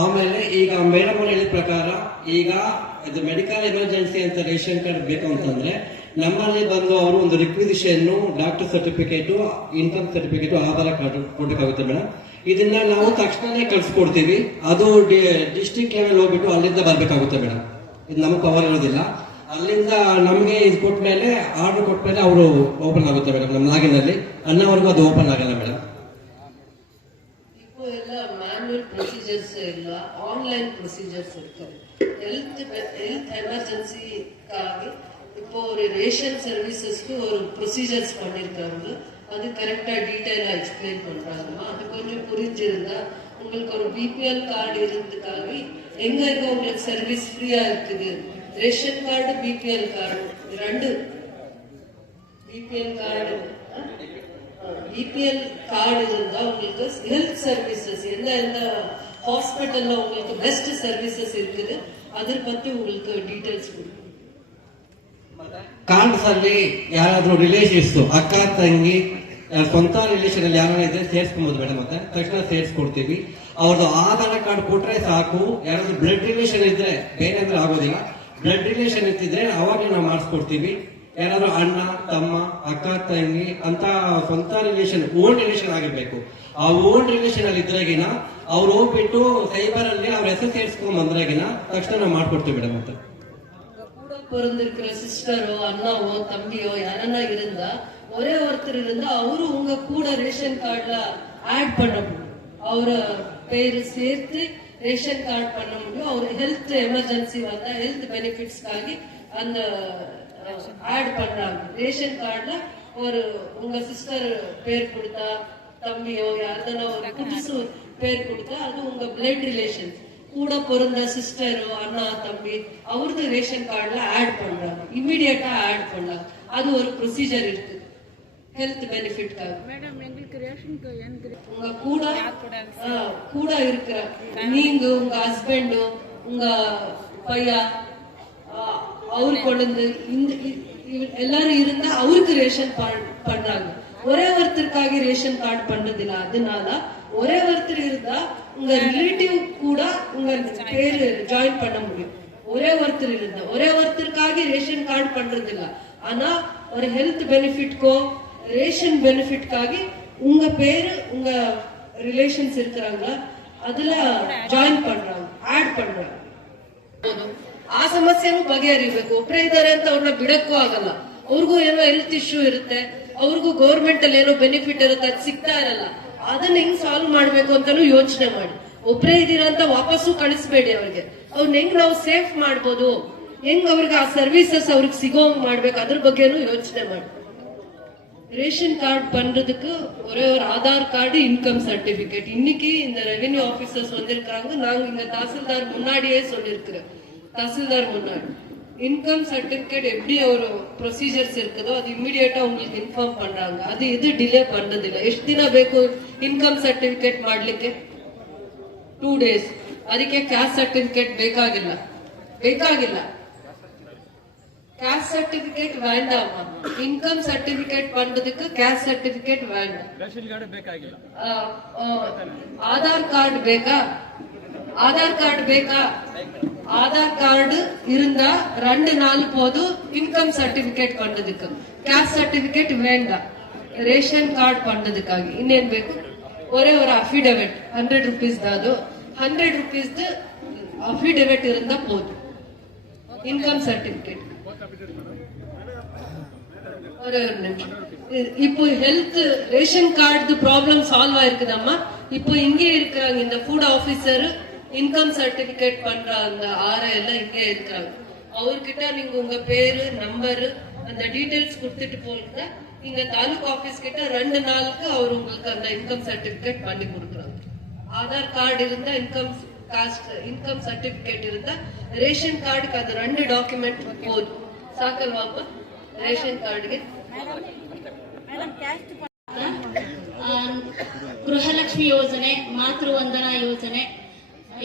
ಆಮೇಲೆ ಈಗ ಮೇಡಮ್ ಹೇಳಿದ ಪ್ರಕಾರ, ಈಗ ಇದು ಮೆಡಿಕಲ್ ಎಮರ್ಜೆನ್ಸಿ ಅಂತ ರೇಷನ್ ಕಾರ್ಡ್ ಬೇಕು ಅಂತಂದ್ರೆ, ನಮ್ಮಲ್ಲಿ ಬಂದು ಅವರು ಒಂದು requisition doctor certificate income certificate Aadhaar card ಕೊಡಬೇಕಾಗುತ್ತೆ ಮೇಡಮ್. ಇದನ್ನ ನಾವು ತಕ್ಷಣನೇ ಕಳ್ಸಿಕೊಡ್ತೀವಿ. ಅದು ಡಿಸ್ಟ್ರಿಕ್ಟ್ ಲೆವೆಲ್ ಹೋಗ್ಬಿಟ್ಟು ಅಲ್ಲಿಂದ ಬರಬೇಕಾಗುತ್ತೆ ಮೇಡಮ್. ಇದು ನಮಗೆ ಪವರ್ ಇರೋದಿಲ್ಲ. ಅಲ್ಲಿಂದ ನಮಗೆ ಇದು ಕೊಟ್ಟ ಮೇಲೆ ಆರ್ಡರ್ ಕೊಟ್ಟ ಮೇಲೆ ಅವರು ಓಪನ್ ಆಗುತ್ತೆ ಮೇಡಮ್ ನಮ್ಮ ನಾಗಿನಲ್ಲಿ. ಅನ್ನೋವರೆಗೂ ಅದು ಓಪನ್ ಆಗಲ್ಲ. இப்போ எல்லாம் மேனுவல் ப்ரொசீஜர்ஸ் இல்ல ஆன்லைன் ப்ரொசீஜர்ஸ் இருக்கு. ஹெல்த் ஹெல்த் எமர்ஜென்சிக்காக இப்போ ஒரு ரேஷன் சர்வீசஸ்க்கு ஒரு ப்ரொசீஜர்ஸ் பண்ணியிருக்காங்க அது கரெக்டாக டீட்டெயிலாக எக்ஸ்பிளைன் பண்ணுறாங்கம்மா அது கொஞ்சம் புரிஞ்சிருந்தா உங்களுக்கு ஒரு பிபிஎல் கார்டு இருந்ததுக்காக எங்கே இருக்க உங்களுக்கு சர்வீஸ் ஃப்ரீயாக இருக்குது? ரேஷன் கார்டு பிபிஎல் கார்டு ரெண்டு. BPL card பிபிஎல் கார்டு இருந்தா உங்களுக்கு ஹெல்த் சர்வீசஸ் எந்த எந்த ஹாஸ்பிட்டல்ல உங்களுக்கு பெஸ்ட் சர்வீசஸ் இருக்குது அதை பத்தி உங்களுக்கு டீடைல்ஸ் கொடுக்கும் ಕಾರ್ಡ್ಸ್ ಅಲ್ಲಿ ಯಾರಾದ್ರೂ ರಿಲೇಟಿವ್ಸ್ ಅಕ್ಕ ತಂಗಿ ಆ, ಸ್ವಂತ ರಿಲೇಷನ್ ಅಲ್ಲಿ ಯಾರು ಇದ್ರೆ ಸೇರ್ಸ್ಕೊಬಹುದು ಮೇಡಮ್ ಮತ್ತೆ ತಕ್ಷಣ ಸೇರ್ಸ್ಕೊಡ್ತೀವಿ ಅವ್ರದ್ದು ಆಧಾರ್ ಕಾರ್ಡ್ ಕೊಟ್ರೆ ಸಾಕು ಯಾರಾದ್ರೂ ಬ್ಲಡ್ ರಿಲೇಷನ್ ಇದ್ರೆ ಬೇರೆ ಅಂದ್ರೆ ಆಗೋದಿಲ್ಲ ಬ್ಲಡ್ ರಿಲೇಷನ್ ಇತ್ತಿದ್ರೆ ಅವಾಗ ನಾವು ಮಾಡಿಸ್ಕೊಡ್ತೀವಿ ಯಾರಾದ್ರೂ ಅಣ್ಣ ತಮ್ಮ ಅಕ್ಕ ತಂಗಿ ಅಂತ ಸ್ವಂತ ರಿಲೇಷನ್ ಓಲ್ಡ್ ರಿಲೇಷನ್ ಆಗಿರ್ಬೇಕು ಆ ಓಲ್ಡ್ ರಿಲೇಷನ್ ಅಲ್ಲಿ ಇದ್ರಾಗಿನ ಅವ್ರು ಹೋಗ್ಬಿಟ್ಟು ಸೈಬರ್ ಅಲ್ಲಿ ಅವ್ರ ಹೆಸರು ಸೇರ್ಸ್ಕೊಂಡ್ ಬಂದ್ರಾಗಿನ ತಕ್ಷಣ ನಾವು ಮಾಡ್ಕೊಡ್ತೀವಿ ಮೇಡಮ್ ಮತ್ತೆ கூட பிறந்திருக்கிற சிஸ்டரோ அண்ணாவோ தம்பியோ யாரன்னா இருந்தா ஒரே ஒருத்தர் இருந்தா அவரு உங்க கூட ரேஷன் கார்டுல ஆட் பண்ண முடியும் அவர பேரு சேர்த்து ரேஷன் கார்டு பண்ண முடியும் அவர் ஹெல்த் எமர்ஜென்சி வந்தா ஹெல்த் பெனிஃபிட்ஸ்க்காக அந்த ஆட் பண்றாங்க. ரேஷன் கார்டுல ஒரு உங்க சிஸ்டர் பேர் கொடுத்தா தம்பியோ யாருதான ஒரு புதுசு பேர் கொடுத்தா அது உங்க பிளட் ரிலேஷன் கூட பிறந்த சிஸ்டரோ அண்ணா தம்பி அவரது ரேஷன் கார்டுல ஆட் பண்றாங்க. இம்மிடியட்டா ஆட் பண்ணலாம் அது ஒரு ப்ரொசீஜர் இருக்கு. ஹெல்த் பெனிஃபிட்காக மேடம் எங்களுக்கு எனக்கு உங்க கூட கூட இருக்கிற நீங்க உங்க ஹஸ்பண்ட் உங்க பையா ஆ, அவர் கொண்டு இந்த எல்லாரும் இருந்தா அவருக்கு ரேஷன் பண்றாங்க. ஒரே ஒருத்தருக்காக ரேஷன் கார்டு பண்றதில்ல அதனால ஒரே ஒருத்தர் இருந்தா உங்க ரிலேட்டிவ் கூட உங்க பேரு ஜாயின் பண்ண முடியும். ஒரே ஒருத்தர் இருந்தா ஒரே ஒருத்தருக்காக ரேஷன் கார்டு பண்றதில்ல ஆனா ஒரு ஹெல்த் பெனிஃபிட்கோ ரேஷன் பெனிஃபிட்காக உங்க பேரு உங்க ரிலேஷன்ஸ் இருக்கிறாங்க அதுல ஜாயின் பண்றாங்க ஆட் பண்றாங்க. ಆ ಸಮಸ್ಯೆನೂ ಬಗೆಹರಿಬೇಕು ಒಬ್ಬರೇ ಇದ್ದಾರೆ ಅಂತ ಅವ್ರನ್ನ ಬಿಡಕ್ಕೂ ಆಗಲ್ಲ ಅವ್ರಿಗೂ ಏನೋ ಹೆಲ್ತ್ ಇಶ್ಯೂ ಇರುತ್ತೆ ಅವ್ರಿಗೂ ಗೌರ್ಮೆಂಟ್ ಅಲ್ಲಿ ಏನೋ ಬೆನಿಫಿಟ್ ಇರುತ್ತೆ ಅದು ಸಿಗ್ತಾ ಇರಲ್ಲ ಅದನ್ನ ಹೆಂಗ್ ಸಾಲ್ವ್ ಮಾಡ್ಬೇಕು ಅಂತಾನು ಯೋಚನೆ ಮಾಡಿ ಒಬ್ಬರೇ ಇದೀರಾ ಅಂತ ವಾಪಸ್ಸು ಕಳಿಸ್ಬೇಡಿ ಅವ್ರಿಗೆ ಅವ್ರನ್ನ ಹೆಂಗ್ ನಾವು ಸೇಫ್ ಮಾಡ್ಬೋದು ಹೆಂಗ್ ಅವ್ರಿಗೆ ಆ ಸರ್ವಿಸಸ್ ಅವ್ರಿಗೆ ಸಿಗೋಂಗ್ ಮಾಡ್ಬೇಕು ಅದ್ರ ಬಗ್ಗೆನೂ ಯೋಚನೆ ಮಾಡಿ ரேஷன் கார்டு பண்றதுக்கு ஒரே ஒரு ஆதார் கார்டு இன்கம் சர்டிபிகேட் இன்னைக்கு இந்த ரெவென்யூ ஆபீசர்ஸ் வந்திருக்காங்க நாங்க இங்க தாசில்தார் முன்னாடியே சொல்லியிருக்கிறோம் தாசில்தார் முன்னாடி இன்கம் சர்டிபிகேட் எப்படி ஒரு ಪ್ರೊಸೀಜರ್ಸ್ இருக்குதோ ಅದು ಇಮಿಡಿಯೇಟ್ உங்களுக்கு ಇನ್ಫಾರ್ಮ್ பண்றாங்க ಅದು ಇದು ಡಿಲೇ பண்ணதில்ல ಎಷ್ಟು ದಿನ ಬೇಕು ಇನ್ಕಮ್ ಸರ್ಟಿಫಿಕೇಟ್ ಮಾಡ್ಲಿಕ್ಕೆ ಟೂ ಡೇಸ್ ಅದಕ್ಕೆ ಕ್ಯಾಸ್ಟ್ ಸರ್ಟಿಫಿಕೇಟ್ ಬೇಕಾಗಿಲ್ಲ ಬೇಕಾಗಿಲ್ಲ கேஸ்ட் சர்டிபிகேட் வேண்டாமா இன்கம் சர்டிபிகேட் பண்றதுக்கு கேஸ்ட் சர்டிபிகேட் வேண்டாம் ರೇಷನ್ ಕಾರ್ಡ್ ಬೇಕಾಗಿಲ್ಲ ಆ, ಆ, ஆதார் கார்டு ಬೇಕಾ ஆதார் கார்டு ಬೇಕಾ ஆதார் கார்டு இருந்தா ரெண்டு நாள் போதும் இன்கம் சர்டிபிகேட் பண்றதுக்கு கேஸ்ட் சர்டிபிகேட் வேண்டாம் ரேஷன் ಕಾರ್ಡ್ பண்றதுக்காக ಇನ್ನೇನ್ ಬೇಕು ஒரே ஒரு ಅಫಿಡವಿಟ್ ಹಂಡ್ರೆಡ್ ರುಪೀಸ್ ಅದು ಹಂಡ್ರೆಡ್ ರುಪೀಸ್ ಅಫಿಡವಿಟ್ இருந்தா போதும் இன்கம் சர்டிபிகேட் ஒரே ஒரு நிமிஷம் இ- இப்போ health ration card problem solve ஆயிருக்குதாம்மா இப்போ இங்கே இருக்கிறாங்க இந்த ஃபுட் ஆபீசர் இன்கம் சர்டிபிகேட் பண்ற அந்த ஆற எல்லாம் இங்கே இருக்கிறாங்க அவர்கிட்ட நீங்க உங்க பேரு நம்பரு அந்த டீடைல்ஸ் கொடுத்துட்டு போறீங்க நீங்க தாலுக் ஆபீஸ் கிட்ட ரெண்டு நாளுக்கு அவர் உங்களுக்கு அந்த இன்கம் சர்டிபிகேட் பண்ணி கொடுக்குறாங்க ஆதார் கார்டு இருந்தா இன்கம் காஸ்ட் இன்கம் சர்டிபிகேட் இருந்தா ரேஷன் ಕಾರ್ಡ್ಗೆ ಅದು ரெண்டு டாக்குமெண்ட் போதும் ಸಾಕಲ್ವಾಮ್ಮ ರೇಷನ್ ಕಾರ್ಡ್ಗೆ ಆ, ಗೃಹಲಕ್ಷ್ಮಿ ಯೋಜನೆ ಮಾತೃವಂದನಾ ಯೋಜನೆ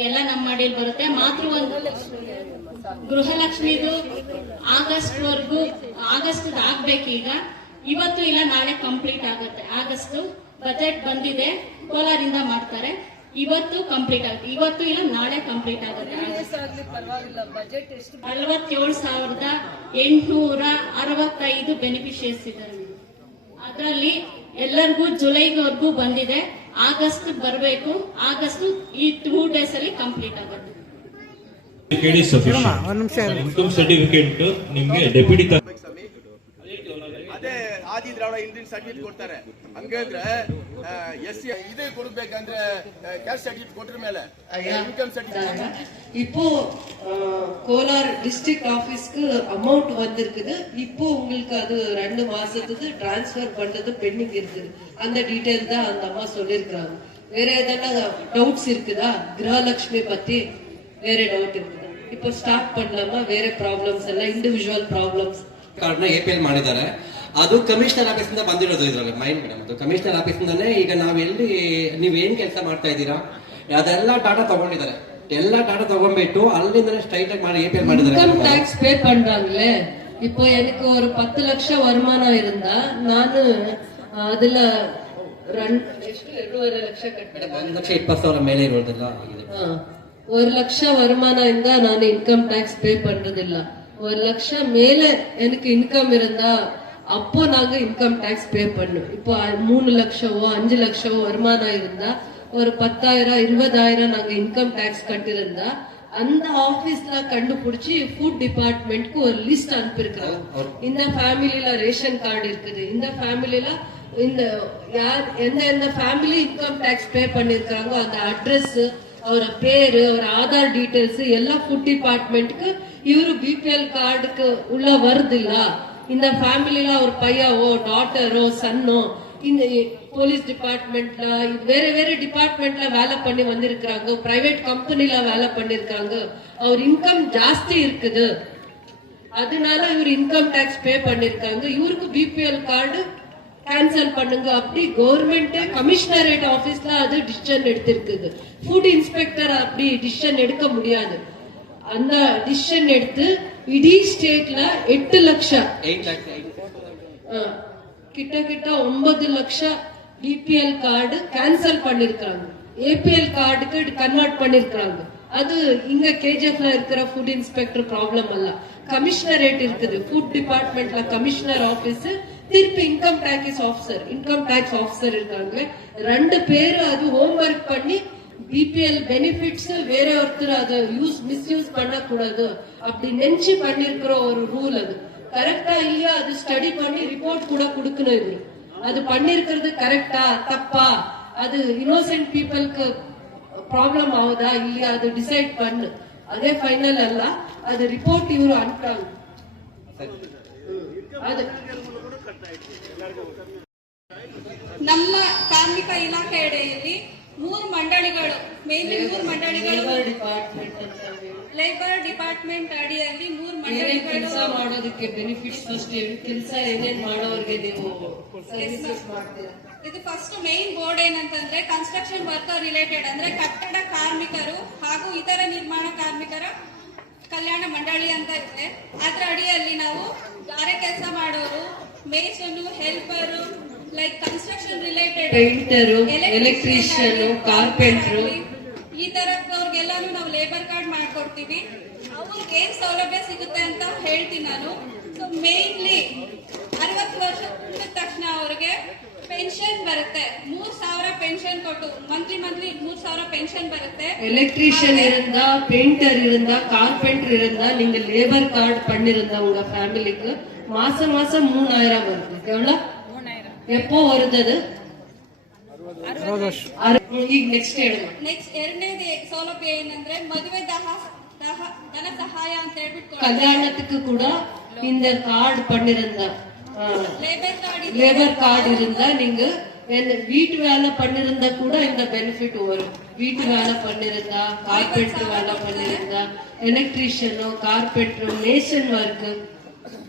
ಎಲ್ಲ ನಮ್ಮ ಮಡಿಯಲ್ಲಿ ಬರುತ್ತೆ. ಒಂದು ಗೃಹಲಕ್ಷ್ಮಿದು ಆಗಸ್ಟ್ ವರ್ಗು ಆಗಸ್ಟ್ ಆಗ್ಬೇಕೀಗ ಇವತ್ತು ಇಲ್ಲ ನಾಳೆ ಕಂಪ್ಲೀಟ್ ಆಗುತ್ತೆ. ಆಗಸ್ಟ್ ಬಜೆಟ್ ಬಂದಿದೆ. ಕೋಲಾರಿಂದ ಮಾಡ್ತಾರೆ. ಇವತ್ತು ಕಂಪ್ಲೀಟ್ ಆಗುತ್ತೆ. ಇವತ್ತು ಇಲ್ಲ ನಾಳೆ ಕಂಪ್ಲೀಟ್ ಆಗುತ್ತೆ. ನಲವತ್ತೇಳು ಸಾವಿರದ ಎಂಟುನೂರ ಅರವತ್ತೈದು ಬೆನಿಫಿಷಿಯರ್ಸ್ ಇದ್ದಾರೆ. ಅದರಲ್ಲಿ ಎಲ್ಲರಿಗೂ ಜುಲೈವರೆಗೂ ಬಂದಿದೆ. ಆಗಸ್ಟ್ ಬರಬೇಕು. ಆಗಸ್ಟ್ ಈ ಟೂ ಡೇಸ್ ಅಲ್ಲಿ ಕಂಪ್ಲೀಟ್ ಆಗುತ್ತೆ. ಇನ್ಕಮ್ ಸರ್ಟಿಫಿಕೇಟ್ ನಿಮ್ಗೆ ಡೆಪ್ಯೂಟಿ ಅದೇ ಆದಿ ದ್ರಾವಿಡ ಇಂಡಿಯನ್ ಸರ್ಟಿಫಿಕೇಟ್ ಕೊಡ್ತಾರೆ. ಹಂಗಂದ್ರೆ ಎಸ್ಸಿ ಇದು ಕೊಡ್ಬೇಕಂದ್ರೆ ಕ್ಯಾಸ್ಟ್ ಸರ್ಟಿಫಿಕೇಟ್ ಕೊಟ್ರ ಮೇಲೆ ಇನ್ಕಮ್ இப்போ கோலார் டிஸ்ட்ரிக்ட் ஆபீஸ்க்கு அமௌண்ட் வந்திருக்குது. இப்போ உங்களுக்கு அது ரெண்டு மாசத்துக்கு டிரான்ஸ்ஃபர் பண்றது பெண்டிங் இருக்குது. அந்த டீடைல் தான் அந்த அம்மா சொல்லியிருக்காங்க வேற எதனா டவுட்ஸ் இருக்குதா? கிரகலட்சுமி பத்தி வேற டவுட் இருக்குதா? இப்போ ஸ்டார்ட் பண்ணலாமா? வேற ப்ராப்ளம்ஸ் எல்லாம் இண்டிவிஜுவல் ப்ராப்ளம்ஸ் ಕಾರ್ಡ್ನ ಎ ಪಿ ಅದು ಕಮಿಷನರ್ ಆಫೀಸ್ ಇಂದ ಬಂದಿರೋದು ಇದ್ರಲ್ಲಿ ಮೈಂಡ್ ಮೇಡಮ್ ಅದು ಕಮಿಷನರ್ ಆಫೀಸ್ ಇಂದಾನೆ ಈಗ ನಾವ್ ಎಲ್ಲಿ ನೀವ್ ಏನ್ ಕೆಲಸ ಮಾಡ್ತಾ ಇದ್ದೀರಾ ಅದೆಲ್ಲ ಡಾಟಾ ತಗೊಂಡಿದ್ದಾರೆ ಎಲ್ಲ ಡಾಟಾ ತಗೊಂಡ್ಬಿಟ್ಟು ಅಲ್ಲಿಂದನೇ ಸ್ಟ್ರೈಟ್ ಆಗಿ ಮಾಡಿ ಎ ಪಿ ಎಲ್ ಮಾಡಿದ್ದಾರೆ இன்கம் டாக்ஸ் பே பண்றாங்களே இப்போ எனக்கு ஒரு பத்து லட்சம் வருமானம் இருந்தா நானு அதுல ரெண்டு ಎಷ್ಟು ಎರಡೂವರೆ ಲಕ್ಷ ಕಟ್ಟಿದೆ ಮೇಡಮ್, ಒಂದ್ ಲಕ್ಷ ಇಪ್ಪತ್ತು ಸಾವಿರ ಮೇಲೆ ಇರೋದೆಲ್ಲ ಆಗಿದೆ ஆ. ஒரு லட்சம் வருமானம் இருந்தா நான் இன்கம் டாக்ஸ் பே பண்றதில்ல ஒரு லட்சம் மேல எனக்கு இன்கம் இருந்தா அப்போ நாங்க இன்கம் டேக்ஸ் பே பண்ணோம். இப்போ மூணு லட்சமோ அஞ்சு லட்சமோ வருமானம் இருந்தா ஒரு பத்தாயிரம் இருபதாயிரம் நாங்க இன்கம் டேக்ஸ் கட்டிருந்தா அந்த ஆபீஸ்ல கண்டுபிடிச்சி ஃபுட் டிபார்ட்மெண்ட்க்கு ஒரு லிஸ்ட் அனுப்பியிருக்காங்க இந்த ஃபேமிலில ரேஷன் கார்டு இருக்குது. இந்த ஃபேமிலில இந்த யார் எந்த எந்த ஃபேமிலி இன்கம் டேக்ஸ் பே பண்ணிருக்காங்க அந்த அட்ரஸ் ಅವರ பேரு ಅವರ ஆதார் டீடைல்ஸ் எல்லா ஃபுட் டிபார்ட்மெண்ட்க்கு ಇವರು பிபிஎல் கார்டுக்கு உள்ள வருது இல்ல? இந்த ஃபேமிலியில ஒரு பையாவோ டாட்டரோ சன்னோ இந்த போலீஸ் டிபார்ட்மெண்ட்ல வேற வேற டிபார்ட்மெண்ட்ல வேலை பண்ணி வந்திருக்கிறாங்க. பிரைவேட் கம்பெனில வேலை பண்ணிருக்காங்க. அவர் இன்கம் ஜாஸ்தி இருக்குது. அதனால இவர் இன்கம் டாக்ஸ் பே பண்ணிருக்காங்க. இவருக்கு பிபிஎல் கார்டு கேன்சல் பண்ணுங்க. அப்படி கவர்மெண்ட் கமிஷனரேட் ஆபீஸ்ல அது டிசிஷன் எடுத்திருக்குது. ஃபுட் இன்ஸ்பெக்டர் அப்படி டிசிஷன் எடுக்க முடியாது. அந்த டிசிஷன் எடுத்து ಇಡೀ ಸ್ಟೇಟ್ನ ಎಂಟು ಲಕ್ಷ கிட்ட கிட்ட ஒன்பது லட்சம் பிபிஎல் கார்டு கேன்சல் பண்ணிருக்காங்க ஏபிஎல் கார்டுக்கு கன்வெர்ட் பண்ணிருக்காங்க அது இங்க கேஜிஎஃப்ல இருக்கிற ஃபுட் இன்ஸ்பெக்டர் ப்ராப்ளம் அல்ல. ரேட் இருக்குது. ஃபுட் டிபார்ட்மெண்ட்ல கமிஷனர் ஆபீஸ் திருப்பி income tax officer income tax officer இருக்காங்க. ரெண்டு பேரும் அது ஹோம்ஒர்க் பண்ணி பிபிஎல் பெனிஃபிட்ஸ் வேற ஒருத்தர் அதை யூஸ் மிஸ்யூஸ் பண்ணக்கூடாது. அப்படி நினைச்சு பண்ணிருக்கிற ஒரு ரூல் அது. கரெக்டா இல்லையா? அது ஸ்டடி பண்ணி ரிப்போர்ட் கூட கொடுக்கணும் இது. அது பண்ணிருக்கிறது கரெக்டா தப்பா? அது இன்னோசென்ட் பீப்புளுக்கு ப்ராப்ளம் ஆகுதா? இல்லையா? அது டிசைட் பண்ணு. அதே ஃபைனல் அல்ல. அது ரிப்போர்ட் இவரு அனுப்பிட்டாங்க அது ನಮ್ಮ ಕಾರ್ಮಿಕ ಇಲಾಖೆ ಅಡಿಯಲ್ಲಿ ಮೂರು ಮಂಡಳಿಗಳು ಮೇನ್ ಮೂರು ಮಂಡಳಿಗಳು ಲೇಬರ್ ಡಿಪಾರ್ಟ್ಮೆಂಟ್ ಅಡಿಯಲ್ಲಿ ಮೂರು ಮಂಡಳಿಗಳು. ಕೆಲಸ ಮಾಡೋದಕ್ಕೆ ಬೆನಿಫಿಟ್ಸ್ ಫಸ್ಟ್ ಕೆಲಸ ಏನೇನ್ ಮಾಡೋರ್ಗೆ ನೀವು ಸರ್ವಿಸಸ್ ಮಾಡ್ತೀರಾ? ಇದು ಫಸ್ಟ್ ಮೇನ್ ಬೋರ್ಡ್ ಏನಂತಂದ್ರೆ ಕನ್ಸ್ಟ್ರಕ್ಷನ್ ವರ್ಕರ್ ರಿಲೇಟೆಡ್ ಅಂದ್ರೆ ಕಟ್ಟಡ ಕಾರ್ಮಿಕರು ಹಾಗೂ ಇತರ ನಿರ್ಮಾಣ ಕಾರ್ಮಿಕರ ಕಲ್ಯಾಣ ಮಂಡಳಿ ಅಂತ ಇದೆ. ಅದರ ಅಡಿಯಲ್ಲಿ ನಾವು ಗಾರೆ ಕೆಲಸ ಮಾಡೋರು mason helper like construction related painter electrician carpenter ಈ ತರದವ್ರಿಗೆಲ್ಲಾನು ನಾವು ಲೇಬರ್ ಕಾರ್ಡ್ ಮಾಡ್ಕೊಡ್ತೀವಿ ಅವ್ರಿಗೆ ಏನ್ ಸೌಲಭ್ಯ ಸಿಗುತ್ತೆ ಅಂತ ಹೇಳ್ತೀನಿ ನಾನು ಸೊ ಮೇನ್ಲಿ ಅರವತ್ತು ವರ್ಷ ತುಂಬಿದ ತಕ್ಷಣ ಅವ್ರಿಗೆ ಪೆನ್ಷನ್ ಬರುತ್ತೆ ಮೂರ್ ಸಾವಿರ ಪೆನ್ಷನ್ ಕೊಟ್ಟು ಮಂತ್ಲಿ ಮಂತ್ಲಿ ಮೂರ್ ಸಾವಿರ ಪೆನ್ಷನ್ ಬರುತ್ತೆ எலக்ட்ரீஷியன் இருந்தா பெயிண்டர் இருந்தா கார்பெண்டர் இருந்தா நீங்க லேபர் கார்டு பண்ணிருந்தா உங்க ஃபேமிலிக்கு மாசம் மாசம் மூணாயிரம் வருது எவ்வளவு எப்போ வருது அது அறு- ಈಗ ನೆಕ್ಸ್ಟ್ ಹೇಳುವ ನೆಕ್ಸ್ಟ್ ಎರಡನೇದು ಸೌಲಭ್ಯ ಏನಂದ್ರೆ ಮದುವೆ ದಹ ದಹ- ಧನ ಸಹಾಯ ಅಂತ ಹೇಳ್ಬಿಟ್ಟು கல்யாணத்துக்கு கூட இந்த கார்டு பண்ணிருந்தா ಲೇಬರ್ ಕಾರ್ಡ್ லேபர் கார்டு இருந்தா நீங்க என்ன வீட்டு வேலை பண்ணிருந்தா கூட இந்த பெனிஃபிட் வரும் வீட்டு வேலை பண்ணிருந்தா கார்பெண்டர் வேலை பண்ணிருந்தா எலக்ட்ரீஷியனோ கார்பெண்டரோ மேசன் ஒர்க்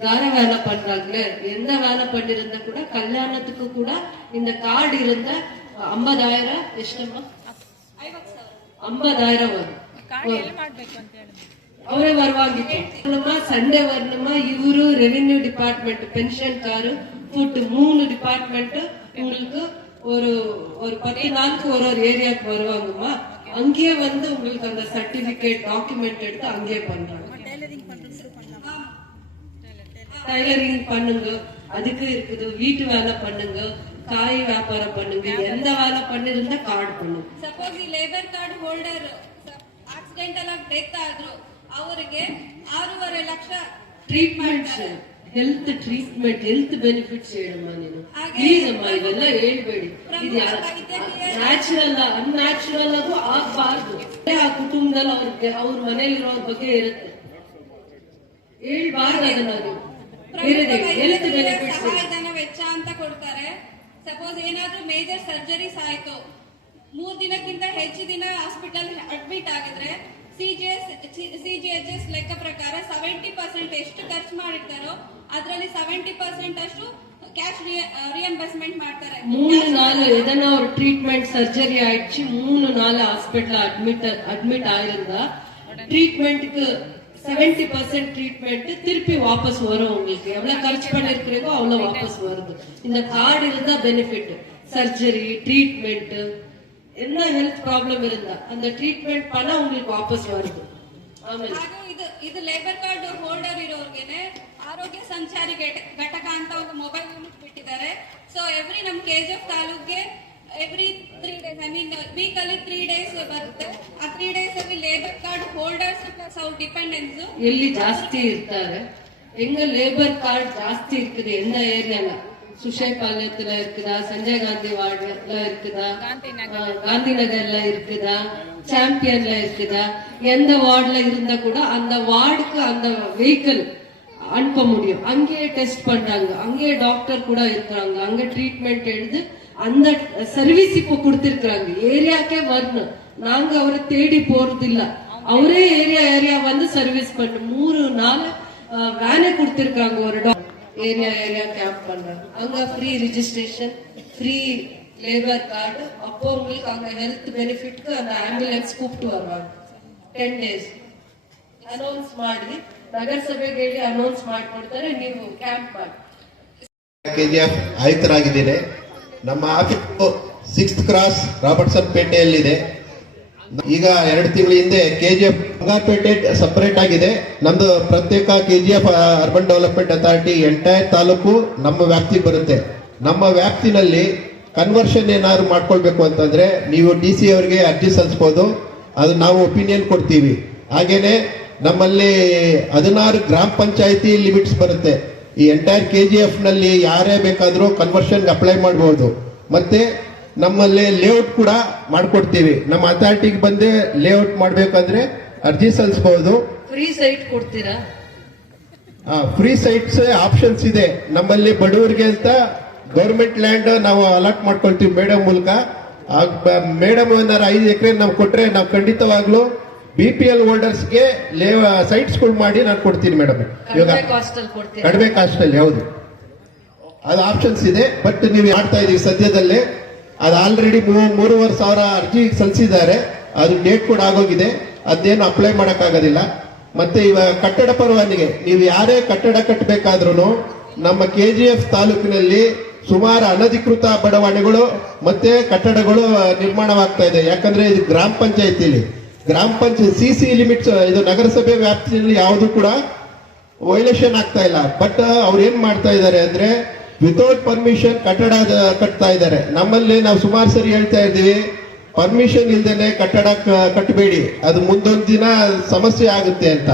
தார வேலை பண்றாங்களே எந்த வேலை பண்ணிருந்தா கூட கல்யாணத்துக்கு கூட இந்த கார்டு இருந்தா ஐம்பதாயிரம் ಎಷ್ಟಮ್ಮ ಐವತ್ತು ಸಾವಿರ ஐம்பதாயிரம் வரும் ಕಾರ್ಡ್ ಎಲ್ಲಿ ಮಾಡ್ಬೇಕು ಅಂತ ಹೇಳಿ ಅವರೇ வருவாங்க ಸಂಡೇ வரணுமா இவரு ரெவென்யூ டிபார்ட்மெண்ட் பென்ஷன் காரு ஃபுட் மூணு டிபார்ட்மெண்ட் உங்களுக்கு ஒரு ஒரு பத்து நாளுக்கு ஒரு ஒரு ஏரியாவுக்கு வருவாங்கம்மா அங்கேயே வந்து உங்களுக்கு அந்த சர்டிபிகேட் டாக்குமெண்ட் எடுத்து அங்கேயே பண்றாங்க டைலரிங் பண்ணுங்க அதுக்கு இருக்குது வீட்டு வேலை பண்ணுங்க காய் வியாபாரம் பண்ணுங்க எந்த வேலை பண்ணிருந்தா கார்டு பண்ணுங்க ಸಪೋಸ್ ಈ ಲೇಬರ್ ಕಾರ್ಡ್ ಹೋಲ್ಡರ್ ಆಕ್ಸಿಡೆಂಟಲ್ ಆಗಿ ಡೆತ್ ಆದ್ರು ಅವರಿಗೆ ಆರೂವರೆ lakh treatments health treatment health benefits ಹೇಳಮ್ಮ ನೀನು ಹಾಗೆ ಪ್ಲೀಸ್ ಅಮ್ಮ ಇವೆಲ್ಲ ಹೇಳ್ಬೇಡಿ ಇದು ವೈದ್ಯಕೀಯ- ನ್ಯಾಚುರಲ್ ಅನ್ಯಾಚುರಲ್ ಆಗು ಆಗ್ಬಾರ್ದು ಆ ಕುಟುಂಬದಲ್ಲಿ ಅವ್ರಿಗೆ ಅವ್ರ ಮನೇಲಿರೋರ್ ಬಗ್ಗೆ ಇರುತ್ತೆ ಹೇಳ್ಬಾರ್ದು ಅದನ್ನ ಸಹಾಯಧನ ವೆಚ್ಚ ಅಂತ ಕೊಡ್ತಾರೆ. ಸಪೋಸ್ ಏನಾದ್ರೂ ಮೇಜರ್ ಸರ್ಜರಿಸ್ ಆಯ್ತು ಮೂರ್ ದಿನಕ್ಕಿಂತ ಹೆಚ್ಚು ದಿನ ಹಾಸ್ಪಿಟಲ್ ಅಡ್ಮಿಟ್ ಆಗಿದ್ರೆ ಸಿಜಿಎಸ್ ಸಿಜಿಎಚ್ಎಸ್ ಲೆಕ್ಕ ಪ್ರಕಾರ ಸೆವೆಂಟಿ ಪರ್ಸೆಂಟ್ ಎಷ್ಟು ಖರ್ಚು ಮಾಡಿರ್ತಾರೋ ಅದರಲ್ಲಿ ಸೆವೆಂಟಿ ಪರ್ಸೆಂಟ್ ಅಷ್ಟು ಕ್ಯಾಶ್ ರಿಯಂಬರ್ಸ್ಮೆಂಟ್ ಮಾಡ್ತಾರೆ. ಮೂರು ನಾಲ್ಕು ಇದನ್ನ ಅವ್ರ ಟ್ರೀಟ್ಮೆಂಟ್ ಸರ್ಜರಿ ಆಯ್ತು ಮೂರು ನಾಲ್ಕು ಹಾಸ್ಪಿಟಲ್ ಅಡ್ಮಿಟ್ ಅಡ್ಮಿಟ್ ಆಗಿರೋದ ಟ್ರೀಟ್ಮೆಂಟ್ செவன்டி பர்சன்ட் ட்ரீட்மெண்ட் திருப்பி வாபஸ் வரும் உங்களுக்கு எவ்வளவு கர்ச் பண்ணிருக்கிறீங்களோ அவ்வளவு வாபஸ் வருது இந்த கார்டு இருந்தா பெனிஃபிட் சர்ஜரி ட்ரீட்மெண்ட் என்ன ஹெல்த் ப்ராப்ளம் இருந்தா அந்த ட்ரீட்மெண்ட் பண்ணா உங்களுக்கு வாபஸ் வருது ಆಮೇಲೆ ಹಾಗೂ ಇದು ಇದು ಲೇಬರ್ ಕಾರ್ಡ್ ಹೋಲ್ಡರ್ ಇರೋರ್ಗೆನೆ ಆರೋಗ್ಯ ಸಂಚಾರಿ ಘಟ- ಘಟಕ ಅಂತ ಒಂದು ಮೊಬೈಲ್ ಯೂನಿಟ್ ಬಿಟ್ಟಿದ್ದಾರೆ ಸೊ ಎವ್ರಿ ನಮ್ ಕೆಜಿಎಫ್ ತಾಲೂಕ್ಗೆ every three days I mean week ಅಲ್ಲಿ ತ್ರೀ ಡೇಸ್ ಬರುತ್ತೆ ಆ ತ್ರೀ ಡೇಸ್ ಅಲ್ಲಿ ಲೇಬರ್ ಕಾರ್ಡ್ ಹೋಲ್ಡರ್ಸ್ ಪ್ಲಸ್ ಅವ್ರ ಡಿಪೆಂಡೆನ್ಸ್ ಎಲ್ಲಿ ಜಾಸ್ತಿ ಇರ್ತಾರೆ எங்க லேபர் கார்டு ஜாஸ்தி இருக்குது எந்த ஏரியால சுஷைபாளையத்துல இருக்குதா சஞ்சய் காந்தி வார்டுல இருக்குதா ஆஹ், காந்தி நகர்ல இருக்குதா சாம்பியன்ல இருக்குதா எந்த வார்டுல இருந்தா கூட அந்த வார்டுக்கு அந்த வெஹிக்கிள் அனுப்ப முடியும் அங்கேயே டெஸ்ட் பண்றாங்க அங்கேயே டாக்டர் கூட இருக்கிறாங்க அங்க ட்ரீட்மெண்ட் எடுத்து அந்த சர்வீஸ் இப்போ கொடுத்திருக்காங்க ஏரியாக்கே வரணும் நாங்க அவரை தேடி போறது இல்ல அவரே ஏரியா ஏரியா வந்து சர்வீஸ் பண்ணு மூணு நாள் வேனே கொடுத்திருக்காங்க ஒரு டாக்டர் ஏரியா ஏரியா கேம்ப் பண்றாங்க அங்க free registration free labour card அப்போ உங்களுக்கு அங்க ஹெல்த் பெனிஃபிட்க்கு அந்த ஆம்புலன்ஸ் கூப்பிட்டு வருவாங்க ಟೆನ್ ಡೇಸ್ ಅನೌನ್ಸ್ ಮಾಡಿ ನಗರಸಭೆಗೆ ಹೇಳಿ ಅನೌನ್ಸ್ ಮಾಡ್ಕೊಡ್ತಾರೆ ನೀವು ಕ್ಯಾಂಪ್ ಮಾಡಿ ಕೆಜಿಎಫ್ ಆಯುಕ್ತರಾಗಿದ್ದೇನೆ ನಮ್ಮ ಆಫೀಸು ಸಿಕ್ಸ್ತ್ ಕ್ರಾಸ್ ರಾಬರ್ಟ್ಸನ್ ಪೇಟೆಯಲ್ಲಿದೆ. ಈಗ ಎರಡು ತಿಂಗಳ ಹಿಂದೆ ಕೆಜಿಎಫ್ ಬಂಗಾರಪೇಟೆ ಸಪರೇಟ್ ಆಗಿದೆ. ನಮ್ದು ಪ್ರತ್ಯೇಕ KGF urban development authority entire taluk ನಮ್ಮ ವ್ಯಾಪ್ತಿ ಬರುತ್ತೆ. ನಮ್ಮ ವ್ಯಾಪ್ತಿನಲ್ಲಿ ಕನ್ವರ್ಷನ್ ಏನಾದ್ರು ಮಾಡ್ಕೊಳ್ಬೇಕು ಅಂತಂದ್ರೆ ನೀವು ಡಿ ಸಿ ಅವರಿಗೆ ಅರ್ಜಿ ಸಲ್ಲಿಸ್ಬೋದು. ಅದು ನಾವು ಒಪಿನಿಯನ್ ಕೊಡ್ತೀವಿ. ಹಾಗೇನೆ ನಮ್ಮಲ್ಲಿ ಹದಿನಾರು ಗ್ರಾಮ ಪಂಚಾಯಿತಿ ಲಿಮಿಟ್ಸ್ ಬರುತ್ತೆ. ಈ ಎಂಟೈರ್ ಕೆ ಜಿ ಎಫ್ನಲ್ಲಿ ಯಾರೇ ಬೇಕಾದರೂ ಕನ್ವರ್ಷನ್ ಅಪ್ಲೈ ಮಾಡಬಹುದು ಮತ್ತೆ ನಮ್ಮಲ್ಲಿ ಲೇಔಟ್ ಕೂಡ ಮಾಡಿಕೊಡ್ತೀವಿ. ನಮ್ಮ ಅಥಾರಿಟಿಗೆ ಬಂದೇ ಲೇಔಟ್ ಮಾಡಬೇಕಂದ್ರೆ ಅರ್ಜಿ ಸಲ್ಲಿಸಬಹುದು ಫ್ರೀ ಸೈಟ್ ಕೊಡ್ತೀರಾ? ಫ್ರೀ ಸೈಟ್ಸ್ ಆಪ್ಷನ್ಸ್ ಇದೆ. ನಮ್ಮಲ್ಲಿ ಬಡವರಿಗೆ ಅಂತ ಗೌರ್ಮೆಂಟ್ ಲ್ಯಾಂಡ್ ನಾವು ಅಲಾಟ್ ಮಾಡ್ಕೊಳ್ತೀವಿ ಮೇಡಮ್ ಮೂಲಕ. ಮೇಡಮ್ ಏನಾದ್ರು ಐದು ಎಕರೆ ನಾವು ಕೊಟ್ರೆ ನಾವು ಖಂಡಿತವಾಗ್ಲೂ ಬಿ ಪಿ ಎಲ್ ಹೋಲ್ಡರ್ಸ್ಗೆ ಸೈಟ್ಸ್ಗಳು ಮಾಡಿ ನಾನು ಕೊಡ್ತೀನಿ ಮೇಡಮ್ ಇವಾಗ ಕಡಿಮೆ ಕಾಸ್ಟಲ್ಲಿ ಹೌದು. ಅದು ಆಪ್ಷನ್ಸ್ ಇದೆ ಬಟ್ ನೀವು ಮಾಡ್ತಾ ಇದೀವಿ ಸದ್ಯದಲ್ಲೇ. ಅದು ಆಲ್ರೆಡಿ ಮೂರುವರೆ ಸಾವಿರ ಅರ್ಜಿ ಸಲ್ಲಿಸಿದ್ದಾರೆ. ಅದು ಡೇಟ್ ಕೂಡ ಆಗೋಗಿದೆ. ಅದೇನು ಅಪ್ಲೈ ಮಾಡಕ್ಕಾಗೋದಿಲ್ಲ. ಮತ್ತೆ ಇವಾಗ ಕಟ್ಟಡ ಪರವಾನಿಗೆ ನೀವು ಯಾರೇ ಕಟ್ಟಡ ಕಟ್ಟಬೇಕಾದ್ರೂ ನಮ್ಮ ಕೆ ಜಿ ಎಫ್ ತಾಲೂಕಿನಲ್ಲಿ ಸುಮಾರು ಅನಧಿಕೃತ ಬಡಾವಣೆಗಳು ಮತ್ತೆ ಕಟ್ಟಡಗಳು ನಿರ್ಮಾಣವಾಗ್ತಾ ಇದೆ. ಯಾಕಂದ್ರೆ ಇದು ಗ್ರಾಮ ಪಂಚಾಯತಿಲಿ ಗ್ರಾಮ ಪಂಚಾಯತ್ ಸಿ ಸಿ ಲಿಮಿಟ್ಸ್ ಇದು ನಗರಸಭೆ ವ್ಯಾಪ್ತಿಯಲ್ಲಿ ಯಾವುದು ಕೂಡ ವೈಲೇಷನ್ ಆಗ್ತಾ ಇಲ್ಲ. ಬಟ್ ಅವ್ರು ಏನ್ ಮಾಡ್ತಾ ಇದ್ದಾರೆ ಅಂದ್ರೆ ವಿತೌಟ್ ಪರ್ಮಿಷನ್ ಕಟ್ಟಡ ಕಟ್ತಾ ಇದ್ದಾರೆ ನಮ್ಮಲ್ಲಿ ನಾವು ಸುಮಾರು ಸರಿ ಹೇಳ್ತಾ ಇದ್ದೀವಿ ಪರ್ಮಿಷನ್ ಇಲ್ದೇನೆ ಕಟ್ಟಡ ಕಟ್ಟಬೇಡಿ ಅದು ಮುಂದೊಂದು ದಿನ ಸಮಸ್ಯೆ ಆಗುತ್ತೆ ಅಂತ.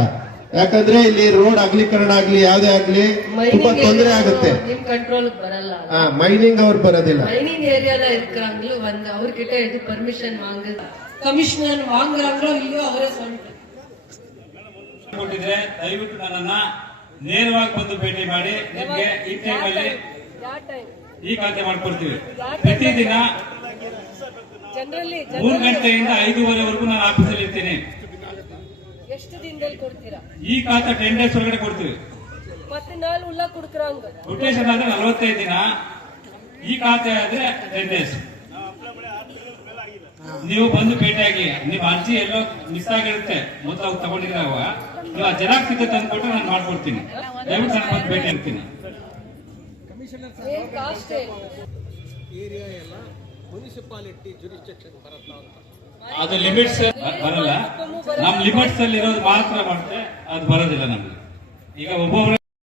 ಯಾಕಂದ್ರೆ ಇಲ್ಲಿ ರೋಡ್ ಅಗಲೀಕರಣ ಆಗ್ಲಿ ಯಾವ್ದೇ ಆಗ್ಲಿ ತುಂಬಾ ತೊಂದರೆ ಆಗುತ್ತೆ. ಮೈನಿಂಗ್ ಅವ್ರು ಬರೋದಿಲ್ಲ. ಮೈನಿಂಗ್ ಏರಿಯಾ ಇರ್ಕಂಗ್ಲೂ ಪರ್ಮಿಷನ್ ವಾಂಗ ಕಮಿಷನರ್ ವಾಂಗ್ರಾಂಗ್ರೋ ಇಲ್ಲಿಯೋ ಅವರೇ ಸ್ವಂತ ಕೊಟ್ಟಿದ್ರೆ ದಯವಿಟ್ಟು ನನ್ನನ್ನ ನೇರವಾಗಿ ಬಂದು ಭೇಟಿ ಮಾಡಿ. ನಿಮಗೆ ಈ ಟೈಮ್ ಈ ಖಾತೆ ಮಾಡ್ಕೊಡ್ತೀವಿ. ಪ್ರತಿದಿನ ಮೂರು ಗಂಟೆಯಿಂದ ಐದೂವರೆವರೆಗೂ ನಾನು ಆಫೀಸಲ್ಲಿ ಇರ್ತೀನಿ. ಈ ಖಾತೆ ಟೆನ್ ಡೇಸ್ ಒಳಗಡೆ ಕೊಡ್ತೀವಿ. ಮತ್ತೆ ಉಲ್ಲ ಕೊಡ್ತೀರಾ ಕೊಟೇಶನ್ ಆದ್ರೆ ನಲವತ್ತೈದು ದಿನ. ಈ ಖಾತೆ ಆದ್ರೆ ಟೆನ್ ಡೇಸ್ ನೀವು ಬಂದು ಭೇಟಿಯಾಗಿ ನಿಮ್ಮ ಅರ್ಜಿ ಎಲ್ಲೋ ಮಿಸ್ ಆಗಿರುತ್ತೆ ಮೊದಲು ಅವ್ರು ತಗೊಂಡಿದ್ರೆ ಅವ ನೀವು ಆ ಜೆರಾಕ್ಸ್ ಇದ್ದ ತಂದ್ಕೊಟ್ಟು ನಾನು ಮಾಡ್ಕೊಡ್ತೀನಿ. ದಯವಿಟ್ಟು ನಾನು ಬಂದು ಭೇಟಿ ಕಾಸ್ಟ್ ಏರಿಯಾ ಎಲ್ಲ ಮುನ್ಸಿಪಾಲಿಟಿ ಜುರಿಸ್ಟಿಕ್ಷನ್ ಬರುತ್ತಾ ಅಂತ ಅದು ಲಿಮಿಟ್ಸ್ ಬರಲ್ಲ. ನಮ್ ಲಿಮಿಟ್ಸ್ ಅಲ್ಲಿ ಇರೋದು ಮಾತ್ರ ಮಾಡುತ್ತೆ ಅದು ಬರೋದಿಲ್ಲ ನಮ್ಗೆ. ಈಗ ಒಬ್ಬೊಬ್ರು